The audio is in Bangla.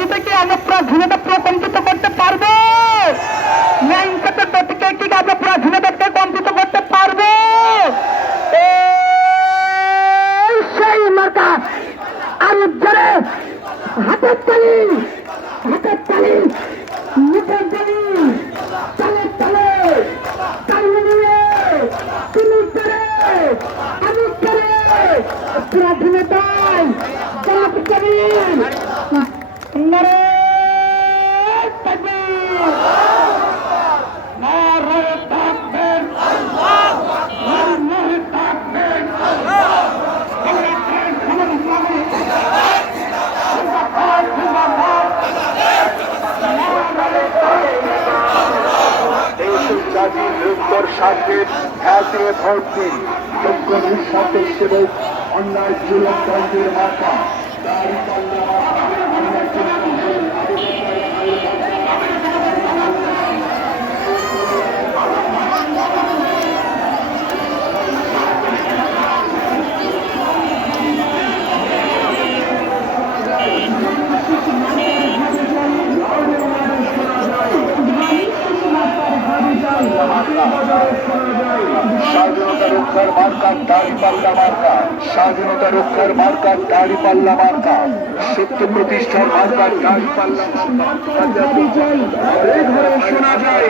রাজনীতি কি আমরা স্বাধীনতা প্রকম্পিত করতে পারবো? ন্যায়িকতার গতিকে কি আমরা স্বাধীনতাকে কম্পিত করতে পারবো? সেই মার্কা আরো জোরে হাতের তালি, হাতের তালি, মুখের তালি, তালে তালে তালি দিয়ে তুমি করে আমি করে স্বাধীনতায় জবাব করি। নারে তাকবীর, নারে তাকবীর, নারে তাকবীর। জাতির রূপকর স্বার্থের খ্যাতির ভর্তি যোগ্য নিঃস্বার্থের সেবক অন্যায় যুবক দলটির মাথা স্বাধীনতা রক্ষার মার্কা দাঁড়িপাল্লা মার্কা, স্বাধীনতা রক্ষার মার্কা দাঁড়িপাল্লা মার্কা, সত্য প্রতিষ্ঠার মার্কা দাঁড়িপাল্লা ঘরে ঘরে শোনা যায়